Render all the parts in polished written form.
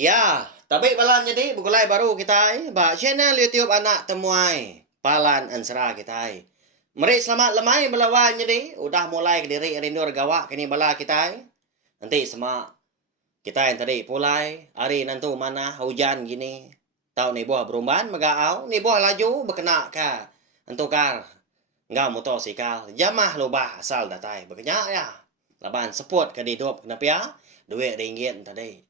Ya, tapi malam jadi bukulai baru kita channel YouTube anak temuai palan ansra kita. Mari selamat lemai melawan jadi udah mulai ke diri rindu gawa kini bala kita. Nanti semua kita yang tadi pulai hari nantu mana hujan gini. Tahu nih buah berumban magaau nih buah laju berkena ka. Entukar enggak motosikal jamah lubah asal datai berkenya ya. Laban support ke hidup kenapa ya? Duit ringgit tadi.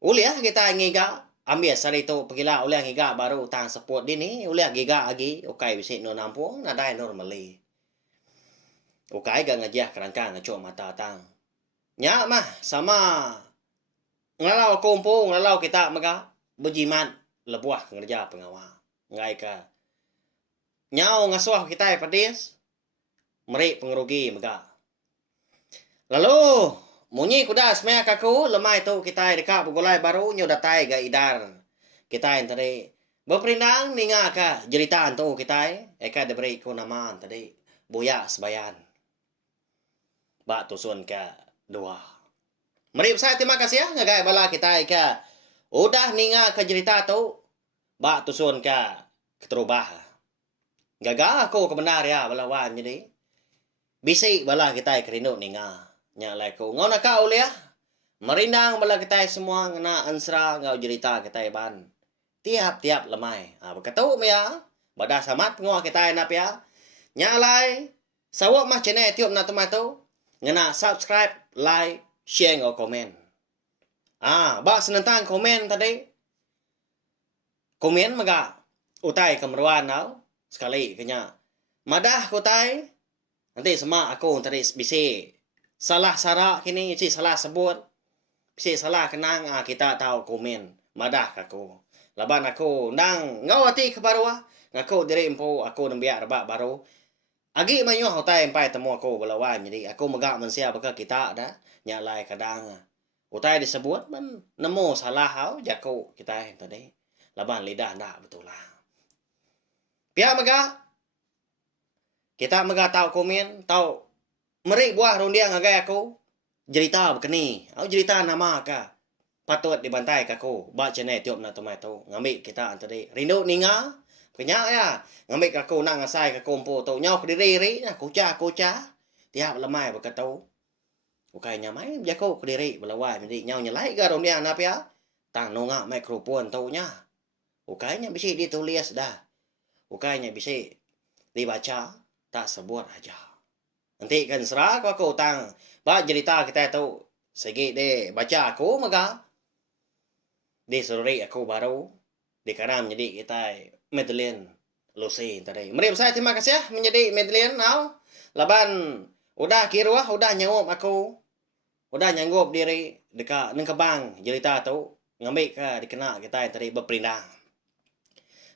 Uliah kita ngiga ambil sarito pagila uliah ngiga baru utang support dini uliah giga agi okay bisi no nampung na dai normally. Okay ga ngajah kerangka ngaco mata tang. Nya mah sama ngalau kompo ngalau kita maga bejiman lebuah ngerja pengawa. Ngai ka. Nyau ngasuah kita padis. Meri pengerugi maga. Lalu munyi kuda semaya kaku lemai tu kita dekat bugulai baru nyu datai ga idar. Kita yang tadi berperindang ninga ka jeritaan tu kita eka diberi ku nama tadi boya sebayan. Ba tusun ka dua. Mari saya terima kasih ya ngagai bala kita eka udah ninga ka jerita tu ba tusun ka keterubah. Gaga aku kebenar ya bala wan jadi. Bisi bala kita kerindu ninga. Nya lai ko ngau naka ulia merindang bala kita semua ngena ansra ngau cerita kita ban tiap-tiap lemai berkatau ya bada samat ngau kita nap ya nya lai sawak mah channel tiup na tomato ngena subscribe like share ngau komen ba senentang komen tadi komen maga utai kemeruan nau sekali kenya madah kutai nanti semua aku tadi bisi salah sara kini si salah sebut si salah kenang kita tahu komen madah aku laban aku nang ngawati ke baru ngaku diri empu aku nembiak rebak baru agi manyo hotai empai temu aku belawan jadi aku megak mensia baka kita dah nyalai kadang utai disebut man nemu salah hau jaku kita tadi laban lidah ndak betul lah pihak megak kita megak tahu komen tahu meri buah rundia ngagai aku cerita begini aku cerita nama ka patut dibantai kaku ba channel tiup na tomato ngambil kita antari rindu ninga kenya ya ngambil kaku nak ngasai ka kompo tu nyau kediri na kuca tiap lemai berkatau bukai nyamai jaku kediri belawai jadi nyau nyalai ga rundia na pia tang nonga mikrofon tu nya ukainya bisa ditulis dah ukainya bisa dibaca tak sebut aja. Nanti kan serah aku utang. Ba cerita kita tu segi de baca aku maga. Di sore aku baru di karam jadi kita Medellin Lucy tadi. Mari saya terima kasih ya menjadi Medellin now. Laban udah kirwah udah nyanggup aku. Udah nyanggup diri dekat nang kebang cerita tu ngambil ke dikena kita tadi berperindang.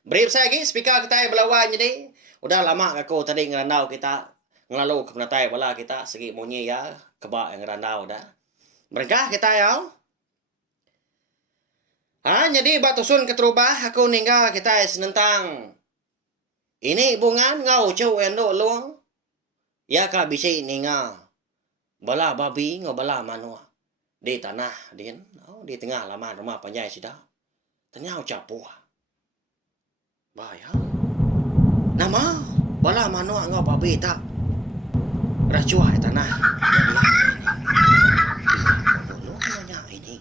Beri saya lagi speaker kita belawan jadi udah lama aku tadi ngerandau kita ngelalu kepenatai bala kita segi munyi ya kebak yang randau dah mereka kita ya jadi batusun keterubah aku ninggal kita senentang ini bungan ngau cu endo luang ya ka bisi ninggal bala babi ngau bala manua di tanah din di tengah laman rumah panjai sida ternyau capua bahaya nama bala manua ngau babi tak racua tanah ini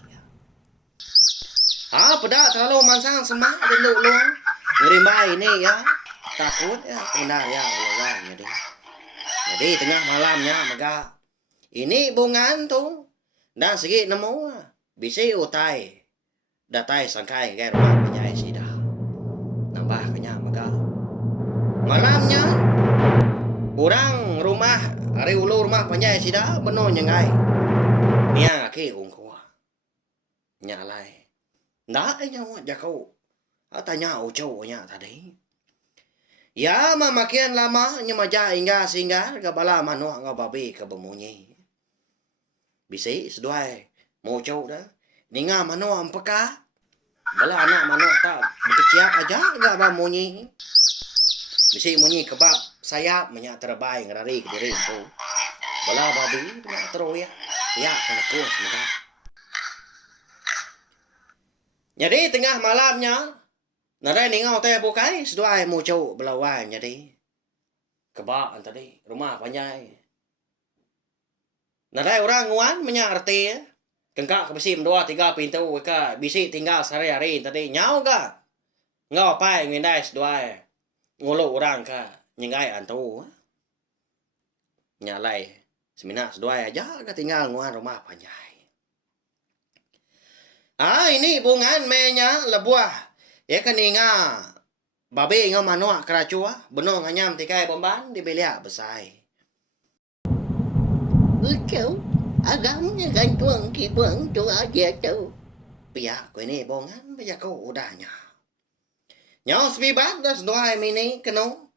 pedak terlalu mansang semak dulu lu ngerimba ini ya takut ya benar ya Allah jadi tengah malamnya maka ini bungan tuh dan segi nemu bisa utai datai sangkai kayak rumah penjahit sidah nambah kenyang maka malamnya orang rumah hari ulu rumah panjai sida beno nyengai nia ke ungku nyalai ndak nyawa jakau tanya ucau nya tadi ya makin lama nyemaja hingga sehingga gabala manu nga babi ke bemunyi bisi seduai mau cau dah ninga manu ampeka bala anak manu tak berkeciap aja gak bemunyi bisi munyi kebab sayap menyak terbaik ngerari ke diri itu bala babi menyak teroyak ya kena kuas muka Jadi tengah malamnya, nadai ningau teh bukai, seduai muncul belawai jadi. Kebak tadi, rumah panjai. Nadai orang nguan mengerti ya. Kengkak kebesim 2-3 pintu ka bisi tinggal sehari-hari tadi nyau ka. Ngau pai ngindai seduai. Ngulu orang ka nyingai antu. Nyalai semina seduai aja ka tinggal nguan rumah panjai. Ini bungan menya lebuah. Ya keninga babi ngau manua keracua. Benong nganyam tikai bomban dibelia besai. Cháu, agamnya gantuan kibuang tu aja tu. Pia ko ini bongan bây giờ ko udahnya. Nhau sebibat das doai mini keno.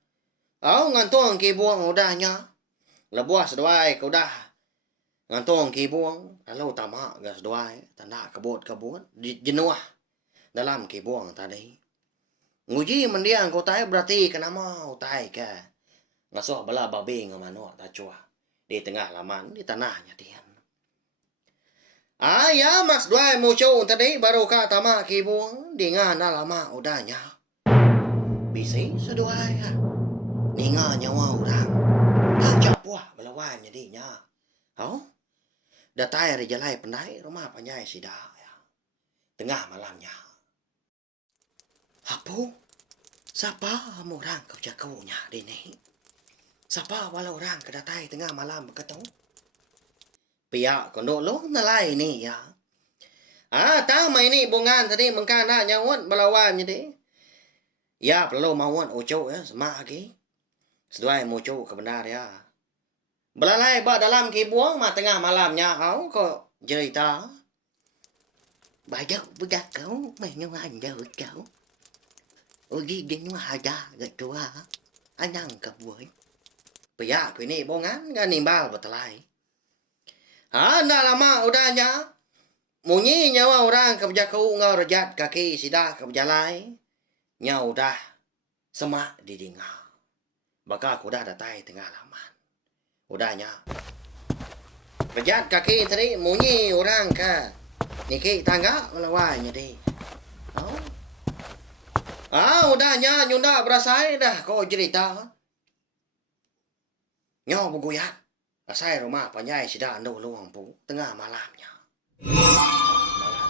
Ngantuang kibuang udahnya. Lebuah sedoai ko udah. Ngantuang kibuang lalu tama gas doai tanda kabut jenuah dalam kibuang tadi. Nguji mendiang ko tai berarti kenama utai ka. Ngasuh bala babi ngamano ta cua. Di tengah laman di tanahnya dia. Ya mas doai muncul tadi baru ka tama kibuang dengan lama udahnya. Bisi sedoai ya. Ninga nyawa orang. Tajap wah belawan jadinya. Datai rejalai pendai rumah panjai sidah ya. Tengah malamnya. Apu? Siapa orang kau jagonya dini? Siapa walau orang kedatai tengah malam ketemu? Pihak kondok lo nalai ni ya. Tahu mai ni bungan tadi mengkana nyawat belawan jadi. Ya perlu mauan ucuk ya semak lagi. Seduai mucuk kebenar ya. Belalai ba dalam kibuang mah tengah malamnya kok cerita. Banyak budak kau menyuan jauh kau. Uji jenuh ada ketua. Anang kebuai. Pihak ini bungan kan nimbal betelai. Ndak lama udahnya. Munyi nyawa orang kebejaku ngau rejat kaki sidah kebejalai. Nya udah semak didinga. Baka aku udah datai tengah laman. Udahnya. Rejat kaki tadi munyi orang ke. Niki tangga melawainya deh. Udahnya nyunda berasai dah kau cerita. Nyawa buguyak. Asai rumah panjai sidah ando luang pu tengah malamnya. Malam.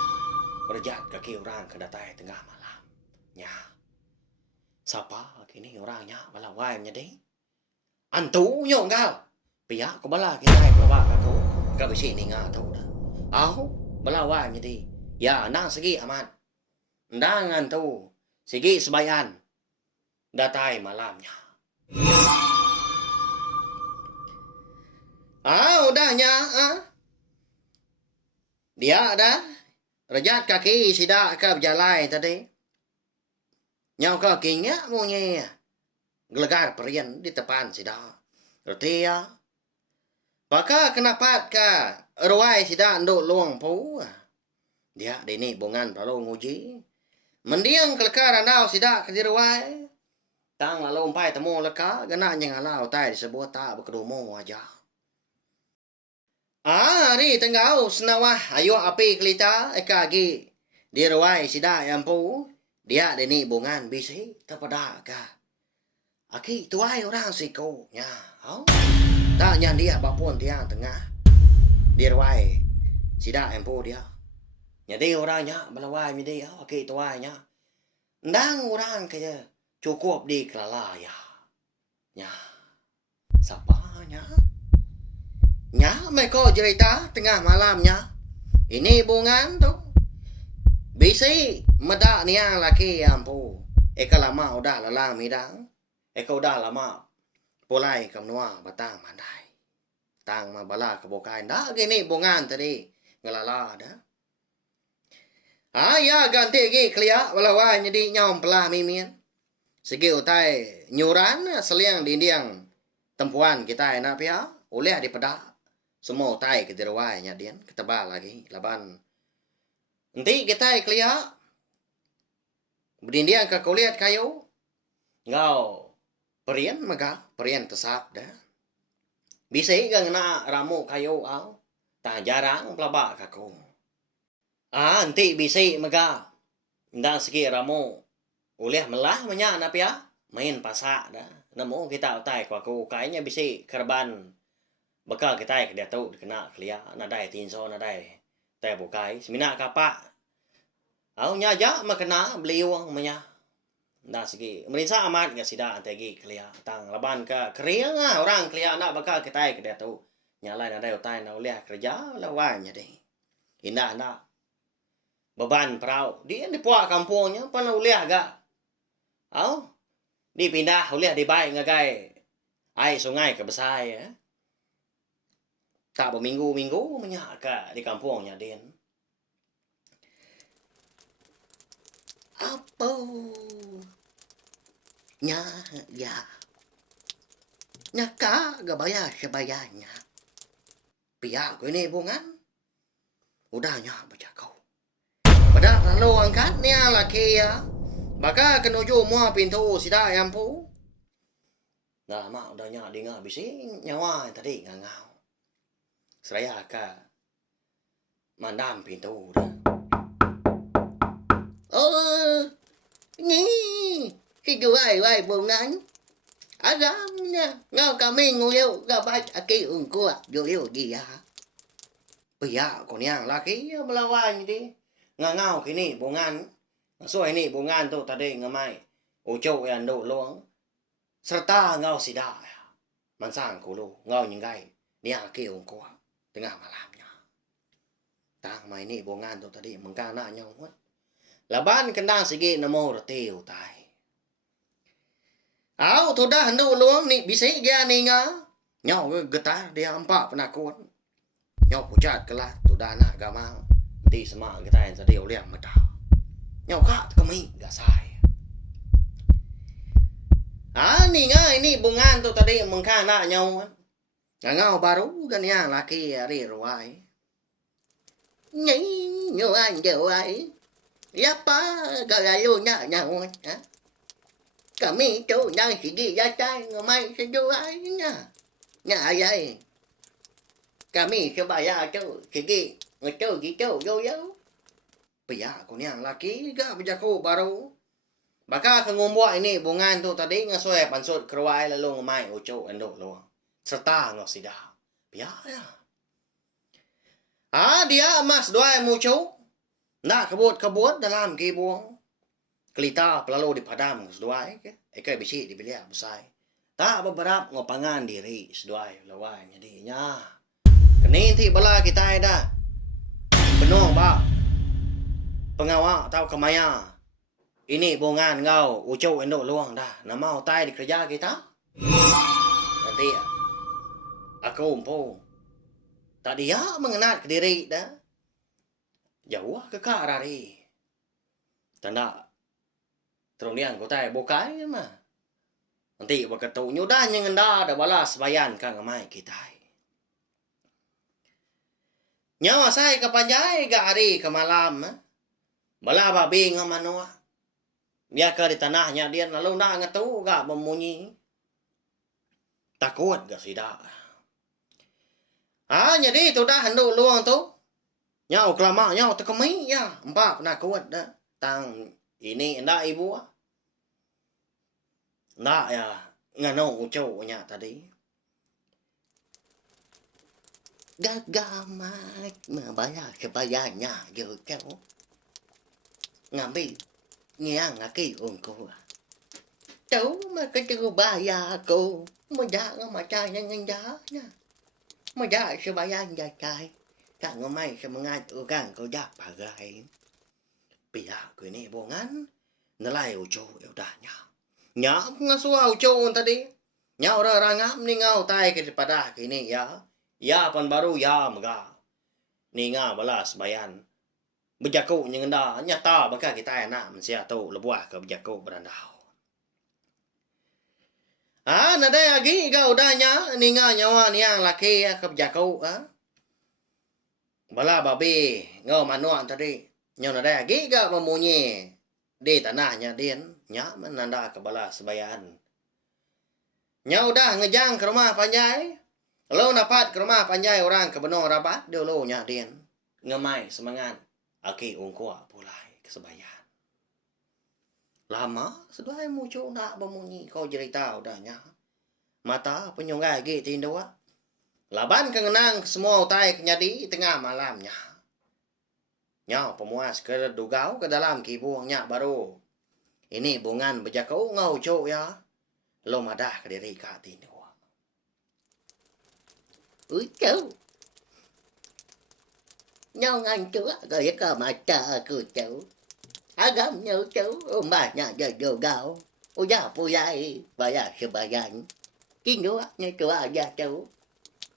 Berjat kaki orang kedatai tengah malam. Nya. Siapa kini orangnya balawainya deh. Antu nyonggal. Pihak ko bala kita ay pelawak ako. Kabisi ni nga tau dah. Balawainya deh. Ya nang segi aman. Ndang antu. Segi sebayan. Datai malamnya. Udahnya. Dia dah. Rejat kaki sidak ke berjalai tadi. Nhau ke kingnya munya. Gelegar perian di depan sidak. Reti ya. Baka kenapa ka ruai sidak nduk luang pu. Dia dini bungan lalu nguji. Mendiang kelekar anau sidak ke ruai. Tang lalu umpai temu leka. Gana nyeng alau tai disebut tak berkedumu aja. Ri tenggau senawah ayo api kelita ekagi di ruai sida yang pu dia deni bungan bisi terpada ka aki tuai orang siko nya tak nyan dia bapun tiang tengah di ruai sida yang pu dia jadi orangnya melawai mi dia aki tuai nya ndang orang kaya cukup di kelala ya nya sapanya nya mereka cerita tengah malamnya. Ini bungan tu. Bisi medak niang laki yang pu. Eka lama udah lalang midang. Eka udah lama pulai kamnua batang mandai. Tang mabala kebukai. Dah gini bungan tadi. Ngelala dah. Ya ganti lagi kelia. Walawan jadi nyom pelah mimin. Segi utai nyuran seliang dindiang tempuan kita enak pia. Oleh di pedak. Semua utai ke dirawainya dian. Ketebal lagi. Laban. Nanti kita kelia. Berdindian ke kulihat kayu. Ngau. Perian maka. Perian tesap dah. Bisa ikan na ramu kayu au. Tak jarang pelabak kaku. Nanti bisa maka. Ndang segi ramo. Ulih melah menya na pia. Main pasak dah. Namo kita utai kwa ko kayaknya bisi kerban. Bakal kita dia tahu kena kelia nadai tinso nadai. Tai bukai semina kapak. Au nyaja makena beliau menya. Nda segi merisa amat ga sida antegi kelia tang laban ka keria nga orang kelia nak bakal kita dia tahu. Nyalai nadai utai na ulih kerja lawanya deh. Indah nak beban perahu. Dia di puak kampungnya pernah ulih agak. Au, dipindah ulih di baik ngagai air sungai ke besar ya. Tak berminggu-minggu menyaka di kampungnya din. Apa? Nya, ya. Nyaka gak bayar sebayarnya. Pihak ini bungan. Udahnya baca kau. Pada lalu angkat ni laki ya. Baka kenuju mua pintu sida yampu. Dah mak udahnya dengar bising nyawa tadi ngangau. Seraya ka mandam pintu dah. Oh, ni. Hidu ai bungan. Agamnya. Ngau kami nguyau gabat aki ungkua. Yoyo dia. Pihak kau yang laki melawan jadi. Ngangau kini bungan. So ini bungan tu tadi ngamai. Ucok yang do luang. Serta ngau sida. Mansang kulu. Ngau nyinggai. Niang ki ungkua. Tengah malamnya. Tang mai ni bungan tu tadi mengkana nyawa. Laban kendang sige namo roti utai. Au tu dah do luang ni bisik dia ni nga. Nyau getar dia empat penakut. Nyau pucat kelah tu dah nak gamang. Ti semak kita yang tadi uliang medal. Nyau kak kami gak say. Ni nga ini bungan tu tadi mengkana nyau. Ngau baru kan yang laki hari ruai. Ni nyuan jawai. Yapa galayo nya nyau. Kami tu nang sigi jatai ngamai sejuai nya. Nya ayai. Kami sebaya tu sigi ngetu gitu yo. Pihak kau yang laki gak berjaku baru. Baka kengumbuak ini bungan tu tadi ngasuai pansut keruai lalu ngamai ucok endok luang. Serta ngosida. Pihak ya. Dia emas dua mucuk. Nak kebut-kebut dalam kibuang. Kelita pelalu dipadam seduai ke. Ekai bisi dibiliak besai. Tak beberap ngopangan diri seduai lawan jadinya. Keninti bala kita dah. Penuh ba. Pengawak tahu kemaya. Ini bungan ngau ucuk endok luang dah. Nama utai di kerja kita. Nanti aku umpu. Tak dia mengenal ke diri dah. Jauh ke karari. Tanda. Terunian ko tayo bukai mah. Nanti berketunyo dah yang anda ada balas bayan kang amai kita. Nyawa saya kapanjay gari ke malam. Bala babi ng manua. Biya ka di tanahnya dia lalu na ngatu ga memunyi. Takut ga sida. Jadi tu dah hendak luang tu. Nyau kelama nyau tekemi ya. Empat penakut dah. Tang ini ndak ibu. Ndak ya ngano ucoknya tadi. Gagamat mabayar sebayarnya yo kau. Ngambil ngiang aki ungku. Tahu maka tu bayar aku. Menjaga macam yang enjanya. Menjaga sebayar jakai. Kang ngamai semangat ugang kau jak pagai. Pihak ini bungan nilai ucok udahnya. Nyap ngasua ucok tadi. Nyau rangap ni ngau tai ke pada kini ya. Ya pan baru ya mega. Ni nga balas bayan. Berjaku yang anda nyata baka kita nak mensia tu lebuah ke berjaku berandau. Nada lagi kau udahnya ni nga nyawa ni yang laki ke berjaku Bala babi ngau manuan tadi. Nyau nada lagi kau memunyi di tanahnya din. Nya menanda ke balas bayan. Nyau dah ngejang ke rumah panjai. Lalu dapat ke rumah panjai orang ke benong rabat, dulu nya din. Ngemai semangat. Aki ungkua pulai kesebayan. Lama sudah muncul nak bemunyi kau cerita udahnya. Mata penyunggai gitu Indo. Laban kengenang semua utai kenyadi tengah malamnya. Nyaw pemuas ke dugau ke dalam kibuangnya baru. Ini bungan bejakau ngau cok ya. Lo madah ke diri ka Indo. Ui cháu. Nhau ngăn chúa rồi có mà chờ của cháu. Agam nhau cháu. Ông bà nhà giờ vô gạo. Ôi ya phụ dạy. Bà ya sư bà dạy. Cái nữa như chúa ya cháu.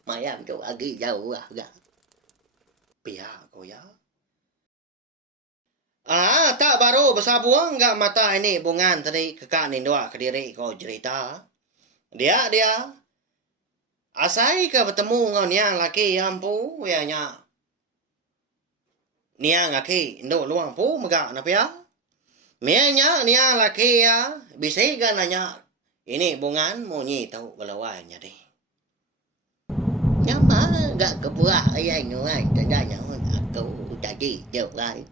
Mà em chúa ghi dâu gà. Pia ko ya. Tak baru bersabuang enggak mata ini bungan tadi kekak Nindoa ke diri kau cerita. Dia asai ke bertemu ngau niang laki yang pu ya nya. Niang laki Indo luang pu megak na pia. Mianya niang laki ya bisa ga nanya. Ini bungan mau nyi tahu belawainya deh. Nhưng mà gà cái bữa ấy anh nói anh ta ra nhà hơn cậu trả gì đều lại.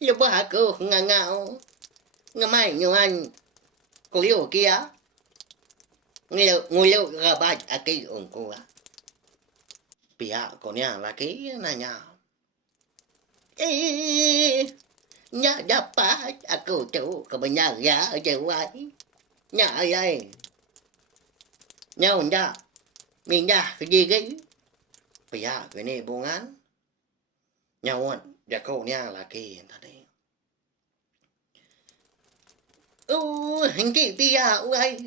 Lúc bữa cậu ngà ngạo. Ngà mai nhiều anh cô yêu kia. Ngồi lâu gà ba cái ông cô á. Pia ko niang laki na nya. Ê nhà đáp bá cậu cháu có bên nhà gà ở chỗ ấy. Nhà ấy đây. Nhau nhà. Mình nhà cái gì cái. Pia ko ni bungan. Nyawan ya kau niang laki tadi. Hình kì bia ơi.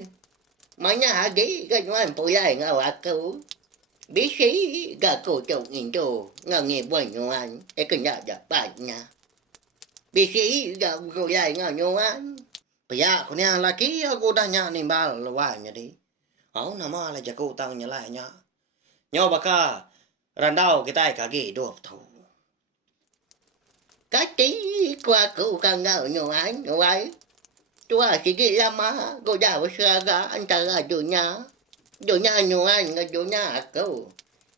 Mà nhà ghế cái nói em bồi lại ngào cậu. Bí sĩ gà cổ chồng nhìn đồ ngào nghề buồn nhau anh. Ê cái nhà đáp bá nhà. Bí sĩ gà cổ lại ngào nhau anh. Pia ko niang laki aku dah nya ni bal lawainya di. Au nama la jago tang nya lai nya. Nyo baka randau kita kagi dua thau. Cái tí qua cậu càng ngào nhau anh nhau ấy. Chúa chỉ nghĩ là mà cô giáo với sư gà anh ta là chủ nhà. Chủ nhà nhau anh là chủ nhà cậu.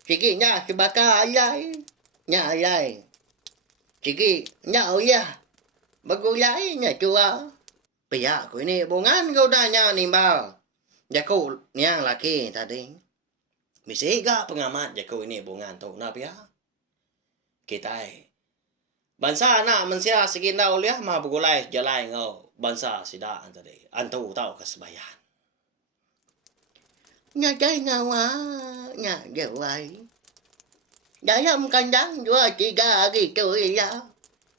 Chỉ nghĩ nhà sư bà ca ấy ấy. Nhà ấy. Chỉ nghĩ nhà ấy à. Bà cô gái nhà chúa. Pia ko ini bungan kau dah nya ni bal. Jago niang laki tadi. Misi ga pengamat jago ini bungan tu na pia. Kita bansa anak manusia seginau liah ma bugulai jalai ngau bansa sida tadi. Antu tahu kesebayan. Nhà chơi ngào á. Nhà dạo ấy. Đã không cần đáng chúa chỉ gà cái trời ra.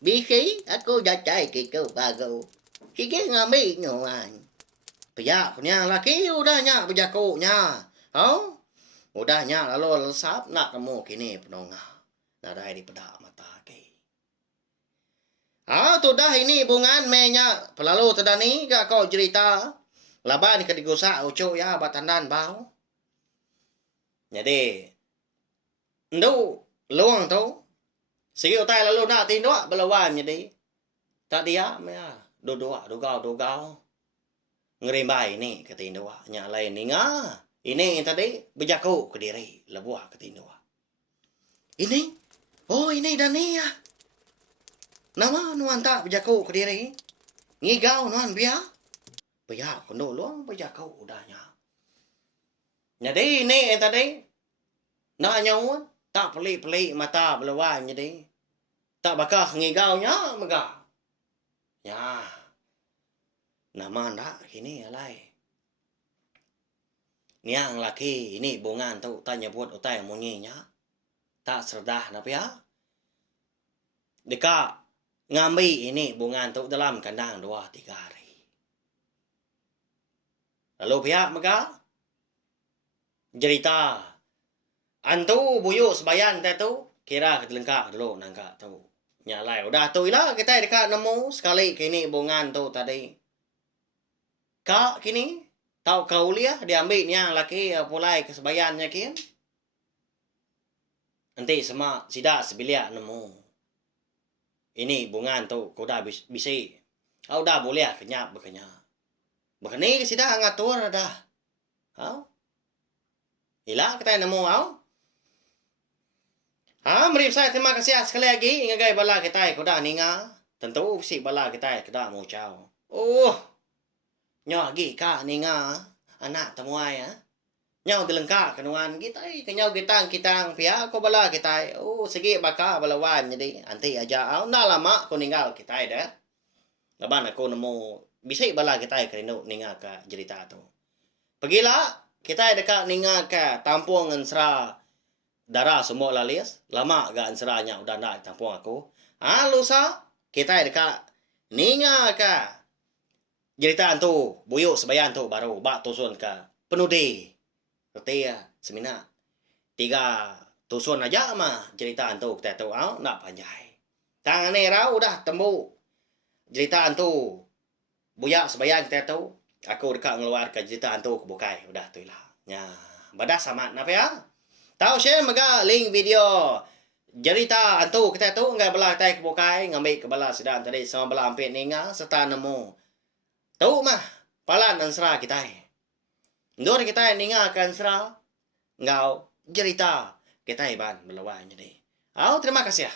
Bí sĩ cô đã chạy cái câu bà gầu. Chỉ cái ngà mi nhau anh. Pia ko niang laki udah nya bejago nya. Au? Udah nya lalu sap nak kamu kini penonga. Nadai di pedak mata ke. Tu dah ini bungan menya pelalu tadani ga kau cerita. Laban ke digosa ucu ya batandan bau. Jadi ndu luang tu. Sige utai lalu nak tindok belawan jadi. Tak dia mea dogau. Ngerimbai ini ke tindok nya lain ni nga. Ini tadi bejaku ke diri lebuah ke tindok. Ini? Oh ini Dani ya. Nama nuan tak bejaku ke diri. Ngigau nuan biar. Biar kondo luang bejaku udahnya. Jadi ini tadi. Nak nyawan. Tak pelik-pelik mata belawan jadi. Tak bakal ngigau nya megah. Ya. Nama ndak kini alai. Niang laki ini bungan tu tanya buat utai munyinya. Tak serdah na pia. Deka ngambil ini bungan tu dalam kandang 2-3 hari. Lalu pihak maka cerita antu buyuk sebayan tu kira ketelengkak dulu nangka tu. Nyalai udah tu lah kita dekat nemu sekali kini bungan tu tadi. Kak kini tahu kau lihat diambil yang laki pulai kesebayannya kian. Nanti semua sidak sebilia nemu. Ini bungan tu kau dah bisa. Kau dah boleh kenyap berkenyap. Begini sidak ngatur dah. Hau? Ila kita nemu hau? Mari saya terima kasih sekali lagi. Ingat bala kita kau dah ninga. Tentu si bala kita dah mau ciao. Oh, nyo gi ka ninga anak temuai Nhau telengka kanuan kita kenyau kitang pihak ko bala kita. Oh, sige baka balawan jadi anti aja na lama ko ninggal kita dah. Laban ako namo bisay bala kita karino ninga ka jerita to. Pagila kita deka ninga ka tampung ngan sra dara semua lalis lama ga ansra nya udah na tampung aku. Lusa kita deka ninga ka jerita tu buyuk sebayan tu baru ba tusun ka penudi. Ketia semina 3 tusun aja mah jeritaan tu kita tahu nak panjai. Tangan ni rau dah temu jeritaan tu buyak sebayang kita tahu. Aku dekat ngeluarkan jeritaan tu ke bukai udah tu lah. Ya, badah sama napa ya? Tahu share maga link video cerita antu kita tahu ngai belah tai ke bukai ngambil ke belah sedang tadi sama belah ampit ninga serta nemu. Tahu mah palan ansra kita. Ndor kita ninga akan serang ngau cerita kita iban melawan jadi. Terima kasih ya.